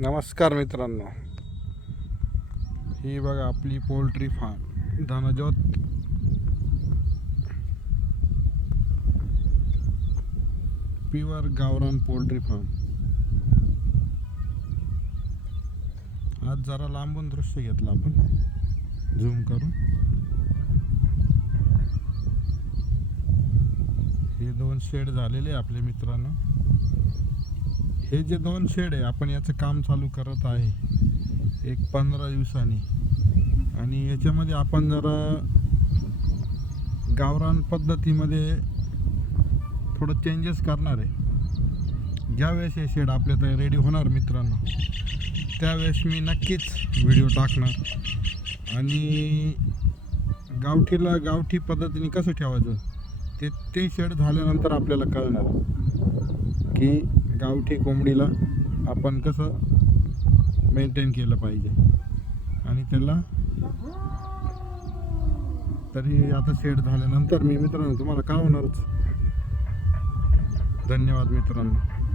नमस्कार मित्रांनो. ही बघा आपली पोल्ट्री फार्म धनज्योत. प्युअर गावरान पोल्ट्री फार्म. आज जरा लांबून दृश्य घेतलं आपण. झूम करून. हे दोन शेड झालेले आहे आपले मित्रांनो. हे जे दोन शेड आहे आपण याचं काम चालू करत आहे. एक पंधरा दिवसांनी. आणि याच्यामध्ये आपण जरा गावरान पद्धतीमध्ये थोडं चेंजेस करणार आहे. ज्यावेळेस हे शेड आपल्या तर रेडी होणार मित्रांनो त्यावेळेस मी नक्कीच व्हिडिओ टाकणार. आणि गावठीला गावठी पद्धतीने कसं ठेवायचं ते ते शेड झाल्यानंतर आपल्याला कळणार. की गावठी कोंबडीला आपण कसं मेंटेन केलं पाहिजे? आणि त्याला तरी आता शेड झाल्यानंतर मी मित्रांनो तुम्हाला का होणारच? धन्यवाद मित्रांनो.